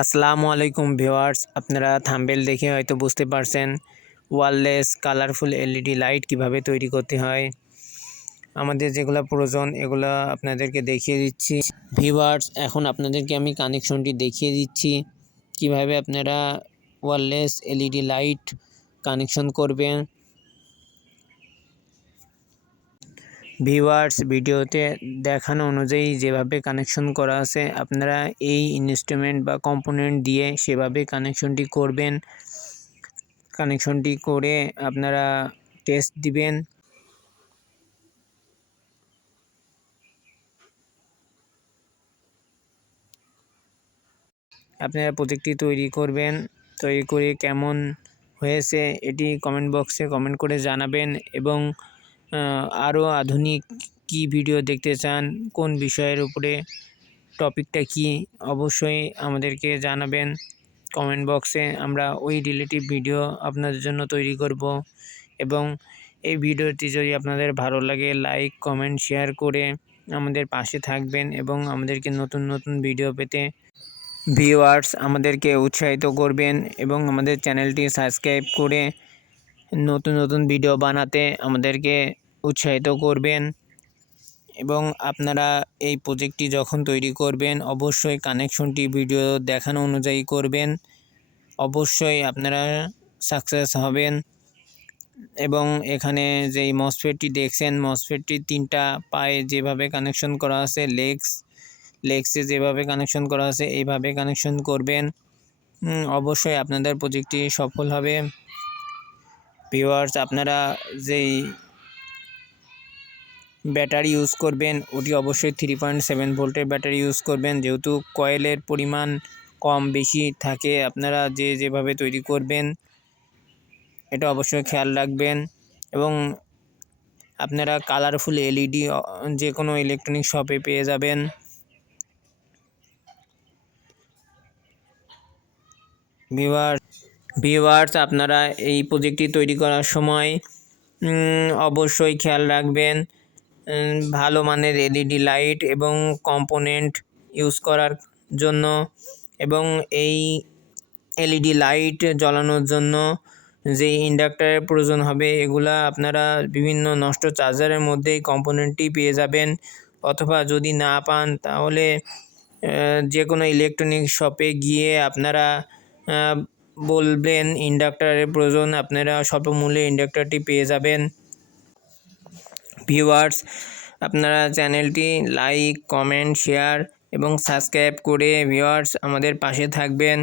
আসসালামু আলাইকুম ভিউয়ার্স, আপনারা থাম্বনেল দেখে হয়তো বুঝতে পারছেন ওয়্যারলেস কালারফুল এলইডি লাইট কিভাবে তৈরি করতে হয়। আমাদের যেগুলো প্রয়োজন এগুলো আপনাদেরকে দেখিয়ে দিচ্ছি। ভিউয়ার্স, এখন আপনাদেরকে আমি কানেকশনটি দেখিয়ে দিচ্ছি কিভাবে আপনারা ওয়্যারলেস এলইডি লাইট কানেকশন করবেন। ভিউয়ার্স, ভিডিওতে দেখানো অনুযায়ী যেভাবে কানেকশন করা আছে আপনারা এই ইনস্ট্রুমেন্ট বা কম্পোনেন্ট দিয়ে সেভাবে কানেকশনটি করবেন। কানেকশনটি করে আপনারা টেস্ট দিবেন। আপনারা প্রজেক্টটি তৈরি করবেন, তৈরি করে কেমন হয়েছে এটি কমেন্ট বক্সে কমেন্ট করে জানাবেন এবং আরও আধুনিক কি ভিডিও দেখতে চান, কোন বিষয়ের উপরে টপিকটা কি অবশ্যই আমাদেরকে জানাবেন কমেন্ট বক্সে। আমরা ওই রিলেটিভ ভিডিও আপনাদের জন্য তৈরি করব এবং এই ভিডিওটি যদি আপনাদের ভালো লাগে লাইক কমেন্ট শেয়ার করে আমাদের পাশে থাকবেন এবং আমাদেরকে নতুন নতুন ভিডিও পেতে ভিউয়ার্স আমাদেরকে উৎসাহিত করবেন এবং আমাদের চ্যানেলটি সাবস্ক্রাইব করে নতুন নতুন ভিডিও বানাতে আমাদেরকে উৎসাহিত করবেন। এবং আপনারা এই প্রজেক্টটি যখন তৈরি করবেন অবশ্যই কানেকশনটি ভিডিও দেখানো অনুযায়ী করবেন, অবশ্যই আপনারা সাকসেস হবেন। এবং এখানে যেই মসফেটটি দেখছেন, মসফেটটি 3টা পায়ে যেভাবে কানেকশন করা আছে, লেগসে যেভাবে কানেকশন করা আছে এইভাবে কানেকশন করবেন। অবশ্যই আপনাদের প্রজেক্টটি সফল হবে। ভিউয়ার্স, আপনারা যেই ব্যাটারি ইউজ করবেন ওটি অবশ্যই 3.7 ভোল্টের ব্যাটারি ইউজ করবেন, যেহেতু কয়েলের পরিমাণ কম বেশি থাকে। আপনারা যেভাবে তৈরি করবেন এটা অবশ্যই খেয়াল রাখবেন। এবং আপনারা কালারফুল এলইডি যে কোনো ইলেকট্রনিক শপে পেয়ে যাবেন। ভিউয়ার্স, আপনারা এই প্রজেক্টটি তৈরি করার সময় অবশ্যই খেয়াল রাখবেন ভালো মানের এলইডি লাইট এবং কম্পোনেন্ট ইউজ করার জন্য। এবং এই এলইডি লাইট জ্বালানোর জন্য যে ইন্ডাক্টরের প্রয়োজন হবে এগুলা আপনারা বিভিন্ন নষ্ট চার্জারের মধ্যেই কম্পোনেন্টটি পেয়ে যাবেন, অথবা যদি না পান তাহলে যে কোনো ইলেকট্রনিক শপে গিয়ে আপনারা বলবেন ইন্ডাক্টরের প্রয়োজন, আপনারা স্বল্প মূল্যে ইন্ডাক্টরটি পেয়ে যাবেন। ভিউয়ার্স, আপনারা চ্যানেলটি লাইক কমেন্ট শেয়ার এবং সাবস্ক্রাইব করে ভিউয়ার্স আমাদের পাশে থাকবেন।